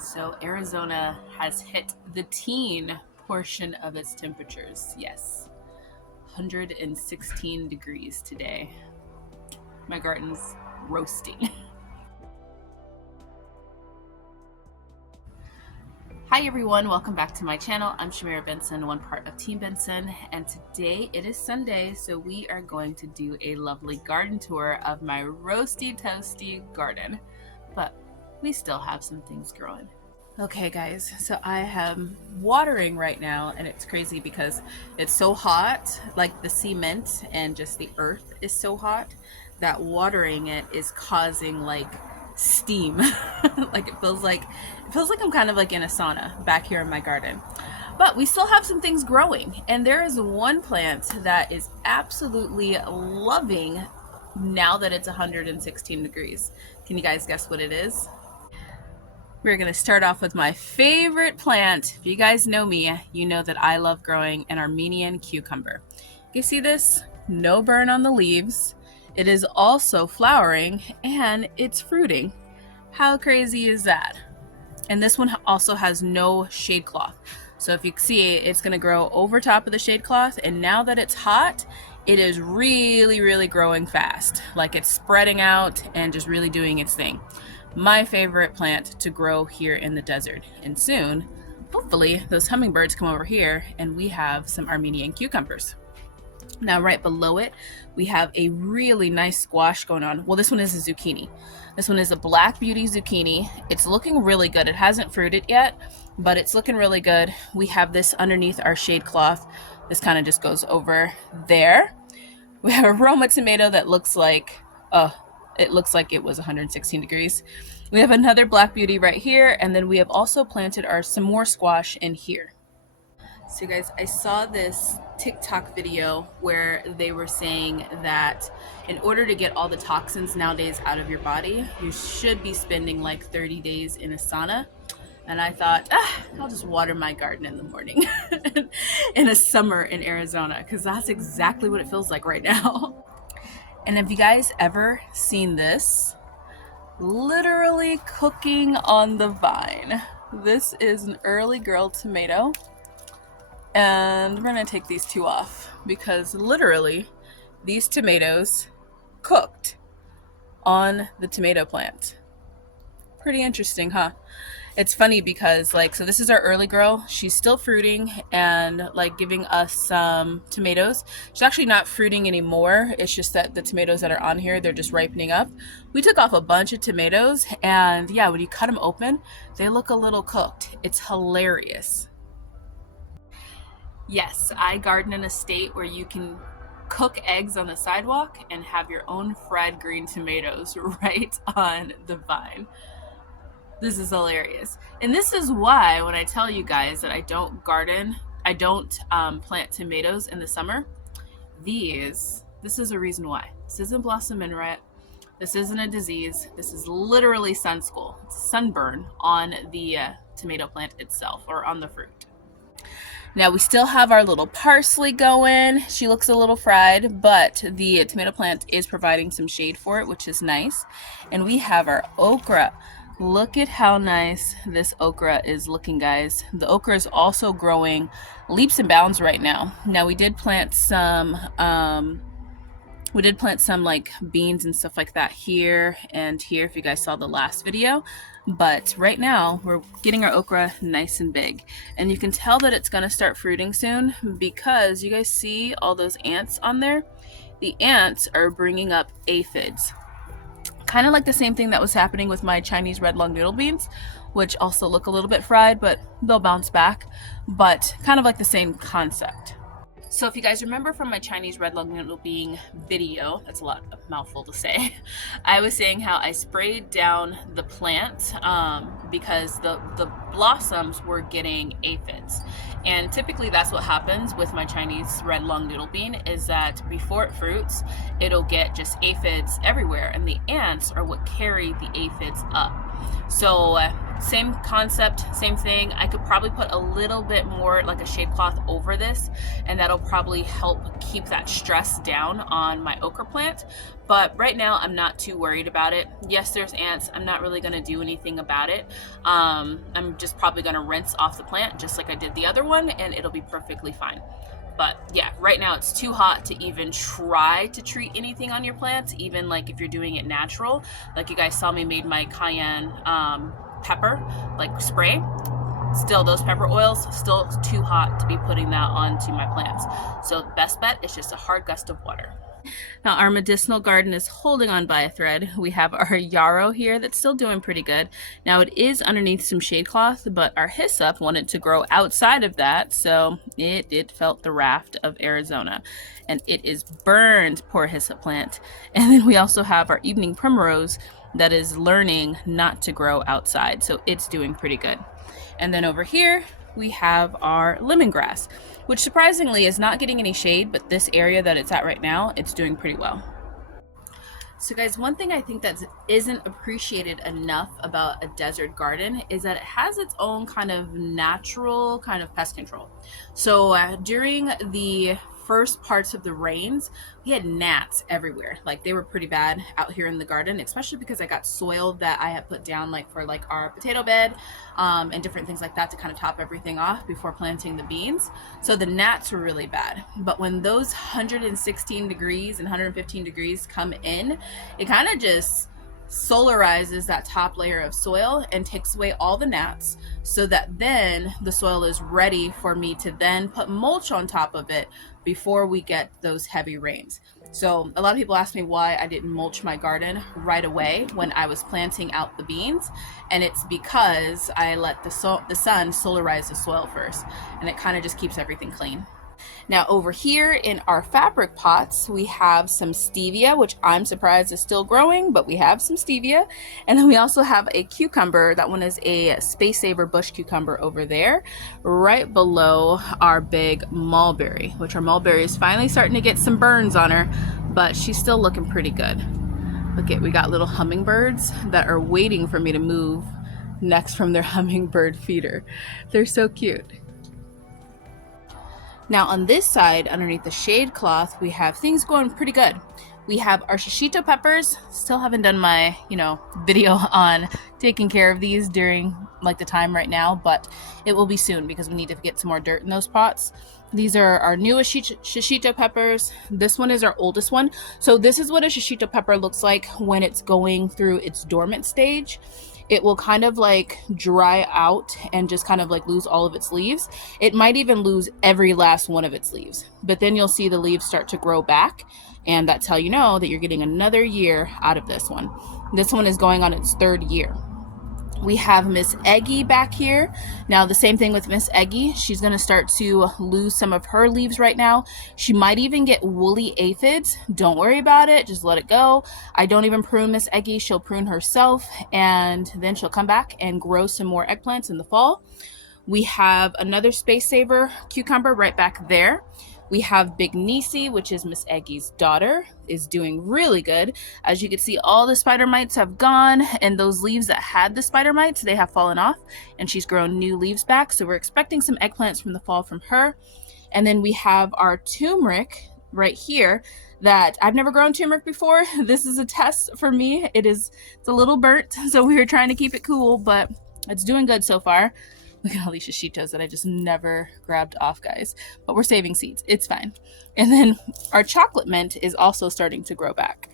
So Arizona has hit the teen portion of its temperatures. Yes, 116 degrees today. My garden's roasting. Hi everyone, welcome back to my channel. I'm Shamira Benson, one part of Team Benson, and today it is Sunday, so we are going to do a lovely garden tour of my roasty toasty garden. But we still have some things growing. Okay guys, so I am watering right now, and it's crazy because it's so hot, like the cement and just the earth is so hot that watering it is causing like steam. Like it feels like I'm kind of like in a sauna back here in my garden. But we still have some things growing, and there is one plant that is absolutely loving now that it's 116 degrees. Can you guys guess what it is? We're going to start off with my favorite plant. If you guys know me, you know that I love growing an Armenian cucumber. You see this? No burn on the leaves. It is also flowering and it's fruiting. How crazy is that? And this one also has no shade cloth. So if you see, it's going to grow over top of the shade cloth, and now that it's hot, it is really growing fast. Like it's spreading out and just really doing its thing. My favorite plant to grow here in the desert. And soon, hopefully, those hummingbirds come over here and we have some Armenian cucumbers. Now right below it, we have a really nice squash going on. Well, this one is a zucchini. This one is a Black Beauty zucchini. It's looking really good. It hasn't fruited yet, but it's looking really good. We have this underneath our shade cloth. This kind of just goes over there. We have a Roma tomato that looks like, it looks like it was 116 degrees. We have another Black Beauty right here, and then we have also planted some more squash in here. So guys, I saw this TikTok video where they were saying that in order to get all the toxins nowadays out of your body, you should be spending like 30 days in a sauna. And I thought, I'll just water my garden in the morning in a summer in Arizona, because that's exactly what it feels like right now. And have you guys ever seen this? Literally cooking on the vine. This is an early girl tomato. And we're gonna take these two off because literally these tomatoes cooked on the tomato plant. Pretty interesting, huh? It's funny because so this is our early girl. She's still fruiting and like giving us some tomatoes. She's actually not fruiting anymore. It's just that the tomatoes that are on here, they're just ripening up. We took off a bunch of tomatoes, and yeah, when you cut them open, they look a little cooked. It's hilarious. Yes, I garden in a state where you can cook eggs on the sidewalk and have your own fried green tomatoes right on the vine. This is hilarious. And this is why when I tell you guys that I don't garden, I don't plant tomatoes in the summer, this is a reason why. This isn't blossom end rot. This isn't a disease. This is literally sunburn on the tomato plant itself, or on the fruit. Now we still have our little parsley going. She looks a little fried, but the tomato plant is providing some shade for it, which is nice. And we have our okra. Look at how nice this okra is looking, guys. The okra is also growing leaps and bounds right now. Now we did plant some like beans and stuff like that here and here, if you guys saw the last video. But right now we're getting our okra nice and big, and you can tell that it's going to start fruiting soon because you guys see all those ants on there. The ants are bringing up aphids, kind of like the same thing that was happening with my Chinese red lung noodle beans, which also look a little bit fried, but they'll bounce back. But kind of like the same concept. So if you guys remember from my Chinese red lung noodle bean video, that's a mouthful to say, I was saying how I sprayed down the plant because the blossoms were getting aphids. And typically that's what happens with my Chinese red lung noodle bean, is that before it fruits, it'll get just aphids everywhere, and the ants are what carry the aphids up. So same concept, same thing. I could probably put a little bit more like a shade cloth over this, and that'll probably help keep that stress down on my okra plant. But right now I'm not too worried about it. Yes, there's ants. I'm not really gonna do anything about it. I'm just probably gonna rinse off the plant just like I did the other one, and it'll be perfectly fine. But yeah, right now it's too hot to even try to treat anything on your plants, even like if you're doing it natural. Like you guys saw me made my cayenne pepper like spray. Still, those pepper oils, still too hot to be putting that onto my plants. So best bet is just a hard gust of water. Now our medicinal garden is holding on by a thread. We have our yarrow here that's still doing pretty good. Now it is underneath some shade cloth, but our hyssop wanted to grow outside of that, so it felt the raft of Arizona. And it is burned, poor hyssop plant. And then we also have our evening primrose that is learning not to grow outside, so it's doing pretty good. And then over here we have our lemongrass, which surprisingly is not getting any shade, but this area that it's at right now, it's doing pretty well. So guys, one thing I think that isn't appreciated enough about a desert garden is that it has its own kind of natural kind of pest control. So during the first parts of the rains, we had gnats everywhere. Like they were pretty bad out here in the garden, especially because I got soil that I had put down like for like our potato bed and different things like that to kind of top everything off before planting the beans. So the gnats were really bad. But when those 116 degrees and 115 degrees come in, it kind of just solarizes that top layer of soil and takes away all the gnats, so that then the soil is ready for me to then put mulch on top of it before we get those heavy rains. So a lot of people ask me why I didn't mulch my garden right away when I was planting out the beans, and it's because I let the sun solarize the soil first, and it kind of just keeps everything clean. Now over here in our fabric pots, we have some stevia, which I'm surprised is still growing, but we have some stevia. And then we also have a cucumber. That one is a Space Saver bush cucumber over there, right below our big mulberry, which our mulberry is finally starting to get some burns on her, but she's still looking pretty good. Look at, we got little hummingbirds that are waiting for me to move next from their hummingbird feeder. They're so cute. Now on this side, underneath the shade cloth, we have things going pretty good. We have our shishito peppers. Still haven't done my, video on taking care of these during like the time right now, but it will be soon because we need to get some more dirt in those pots. These are our newest shishito peppers. This one is our oldest one. So this is what a shishito pepper looks like when it's going through its dormant stage. It will kind of like dry out and just kind of like lose all of its leaves. It might even lose every last one of its leaves, but then you'll see the leaves start to grow back, and that's how you know that you're getting another year out of this one. This one is going on its third year. We have Miss Eggy back here. Now the same thing with Miss Eggy. She's going to start to lose some of her leaves right now. She might even get woolly aphids. Don't worry about it. Just let it go. I don't even prune Miss Eggy. She'll prune herself, and then she'll come back and grow some more eggplants in the fall. We have another Space Saver cucumber right back there. We have Big Nisi, which is Miss Eggy's daughter, is doing really good. As you can see, all the spider mites have gone, and those leaves that had the spider mites, they have fallen off, and she's grown new leaves back. So we're expecting some eggplants from the fall from her. And then we have our turmeric right here that I've never grown turmeric before. This is a test for me. It's a little burnt, so we were trying to keep it cool, but it's doing good so far. Look at all these shishitos that I just never grabbed off, guys. But we're saving seeds. It's fine. And then our chocolate mint is also starting to grow back.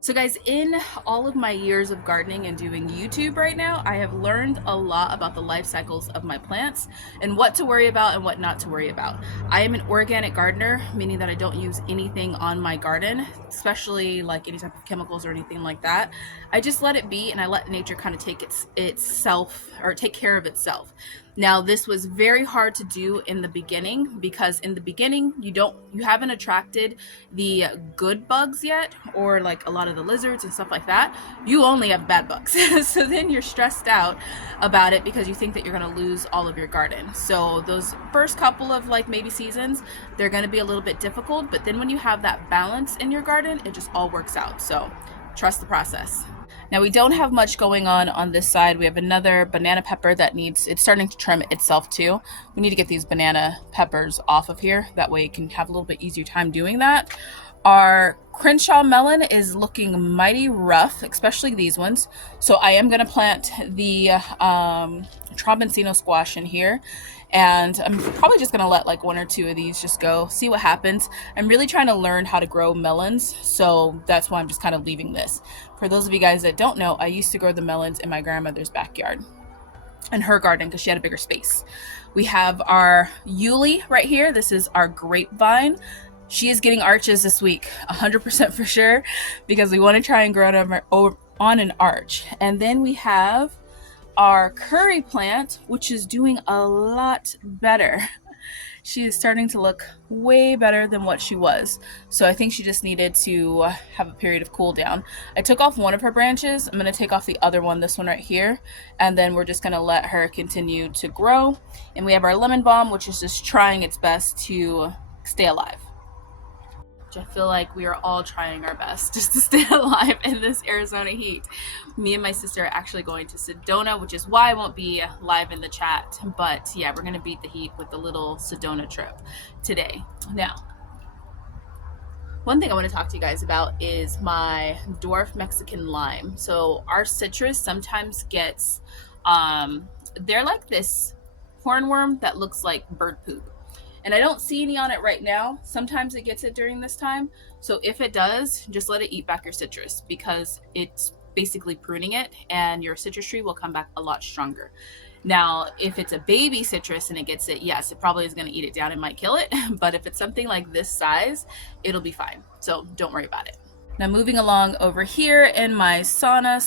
So guys, in all of my years of gardening and doing YouTube right now, I have learned a lot about the life cycles of my plants and what to worry about and what not to worry about. I am an organic gardener, meaning that I don't use anything on my garden, especially like any type of chemicals or anything like that. I just let it be, and I let nature kind of take take care of itself. Now, this was very hard to do in the beginning because in the beginning, you haven't attracted the good bugs yet, or like a lot of the lizards and stuff like that. You only have bad bugs. So then you're stressed out about it because you think that you're going to lose all of your garden. So those first couple of like maybe seasons, they're going to be a little bit difficult, but then when you have that balance in your garden, it just all works out. So trust the process. Now we don't have much going on this side. We have another banana pepper that it's starting to trim itself too. We need to get these banana peppers off of here. That way it can have a little bit easier time doing that. Our Crenshaw melon is looking mighty rough, especially these ones. So I am gonna plant the Trombensino squash in here. And I'm probably just gonna let like 1 or 2 of these just go, see what happens. I'm really trying to learn how to grow melons, so that's why I'm just kind of leaving this. For those of you guys that don't know, I used to grow the melons in my grandmother's backyard, in her garden, because she had a bigger space. We have our Yuli right here. This is our grapevine. She is getting arches this week, 100% for sure, because we want to try and grow it on an arch. And then we have our curry plant, which is doing a lot better. She is starting to look way better than what she was. So I think she just needed to have a period of cool down. I took off one of her branches. I'm going to take off the other one, this one right here. And then we're just going to let her continue to grow. And we have our lemon balm, which is just trying its best to stay alive. I feel like we are all trying our best just to stay alive in this Arizona heat. Me and my sister are actually going to Sedona, which is why I won't be live in the chat. But yeah, we're going to beat the heat with the little Sedona trip today. Now, one thing I want to talk to you guys about is my dwarf Mexican lime. So our citrus sometimes gets, they're like this hornworm that looks like bird poop. And I don't see any on it right now. Sometimes it gets it during this time. So if it does, just let it eat back your citrus, because it's basically pruning it and your citrus tree will come back a lot stronger. Now, if it's a baby citrus and it gets it, yes, it probably is going to eat it down and might kill it. But if it's something like this size, it'll be fine. So don't worry about it. Now moving along over here in my sauna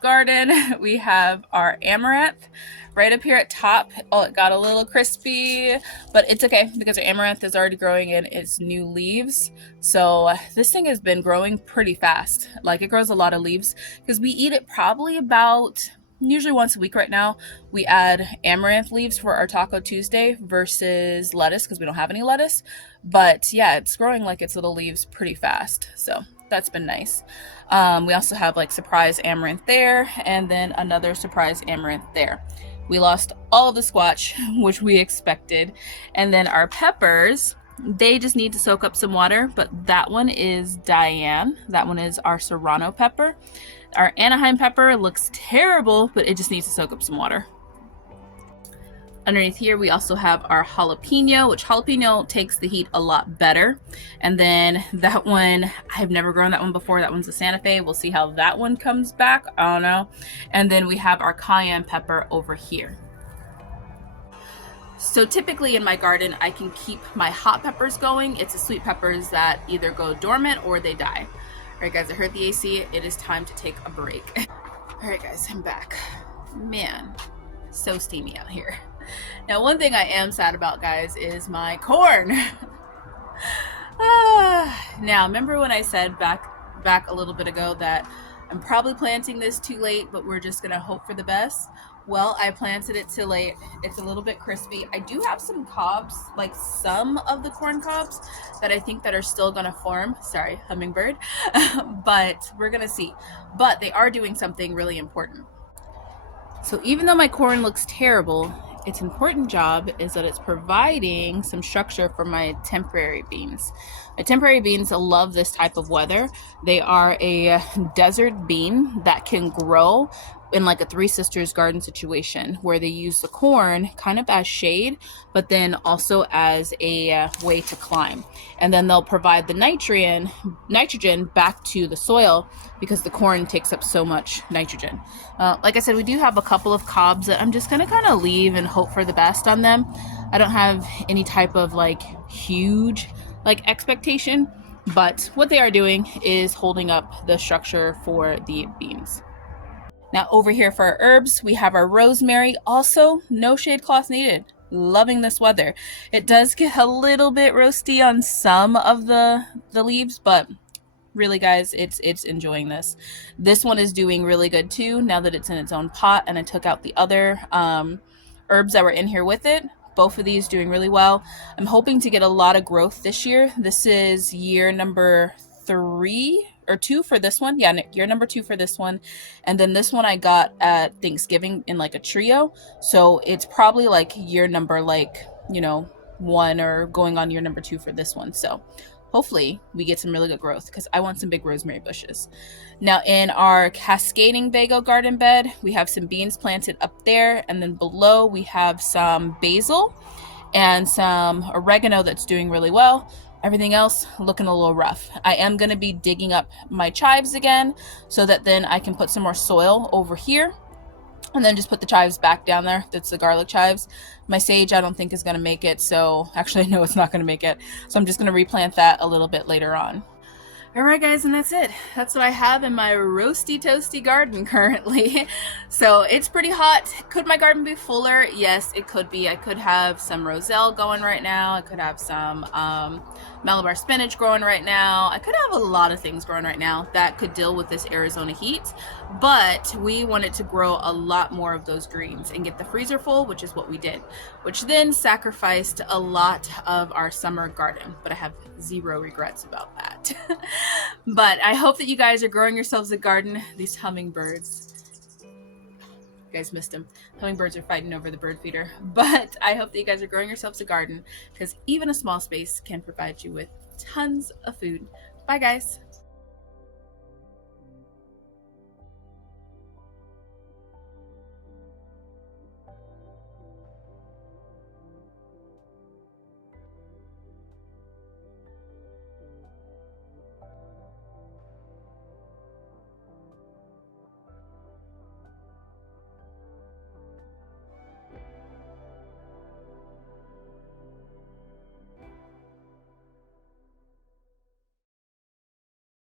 / garden, we have our amaranth right up here at top. Oh, it got a little crispy, but it's okay because our amaranth is already growing in its new leaves. So this thing has been growing pretty fast. Like, it grows a lot of leaves because we eat it probably about usually once a week right now. We add amaranth leaves for our Taco Tuesday versus lettuce because we don't have any lettuce. But yeah, it's growing like its little leaves pretty fast. So that's been nice. We also have like surprise amaranth there, and then another surprise amaranth there. We lost all of the squash, which we expected. And then our peppers, they just need to soak up some water, but that one is Diane. That one is our Serrano pepper. Our Anaheim pepper looks terrible, but it just needs to soak up some water. Underneath here, we also have our jalapeno, which jalapeno takes the heat a lot better. And then that one, I've never grown that one before. That one's a Santa Fe. We'll see how that one comes back. I don't know. And then we have our cayenne pepper over here. So typically in my garden, I can keep my hot peppers going. It's the sweet peppers that either go dormant or they die. All right, guys, I heard the AC. It is time to take a break. All right, guys, I'm back. Man, so steamy out here. Now, one thing I am sad about, guys, is my corn. Now, remember when I said back a little bit ago that I'm probably planting this too late, but we're just gonna hope for the best? Well, I planted it too late. It's a little bit crispy. I do have some cobs, like some of the corn cobs that I think that are still gonna form. Sorry, hummingbird. But we're gonna see. But they are doing something really important. So even though my corn looks terrible, its important job is that it's providing some structure for my temporary beans. My temporary beans love this type of weather. They are a desert bean that can grow in like a Three Sisters garden situation where they use the corn kind of as shade, but then also as a way to climb. And then they'll provide the nitrogen back to the soil because the corn takes up so much nitrogen. Like I said, we do have a couple of cobs that I'm just gonna kind of leave and hope for the best on them. I don't have any type of like huge like expectation, but what they are doing is holding up the structure for the beans. Now over here for our herbs, we have our rosemary. Also, no shade cloth needed. Loving this weather. It does get a little bit roasty on some of the leaves, but really, guys, it's enjoying this. This one is doing really good too now that it's in its own pot, and I took out the other herbs that were in here with it. Both of these doing really well. I'm hoping to get a lot of growth this year. This is year number 3 or 2 for this one. Yeah, Nick, you're number 2 for this one. And then this one I got at Thanksgiving in like a trio. So it's probably like year number, like, you know, 1 or going on year number 2 for this one. So hopefully we get some really good growth because I want some big rosemary bushes. Now in our cascading Vego garden bed, we have some beans planted up there. And then below we have some basil and some oregano that's doing really well. Everything else looking a little rough. I am going to be digging up my chives again so that then I can put some more soil over here and then just put the chives back down there. That's the garlic chives. My sage I don't think is going to make it, so actually no, it's not going to make it. So I'm just going to replant that a little bit later on. Alright guys, and that's it. That's what I have in my roasty toasty garden currently. So it's pretty hot. Could my garden be fuller? Yes, it could be. I could have some roselle going right now. I could have some Malabar spinach growing right now. I could have a lot of things growing right now that could deal with this Arizona heat. But we wanted to grow a lot more of those greens and get the freezer full, which is what we did. Which then sacrificed a lot of our summer garden. But I have zero regrets about that. But I hope that you guys are growing yourselves a garden. These hummingbirds, you guys missed them. Hummingbirds are fighting over the bird feeder. But I hope that you guys are growing yourselves a garden because even a small space can provide you with tons of food. Bye guys.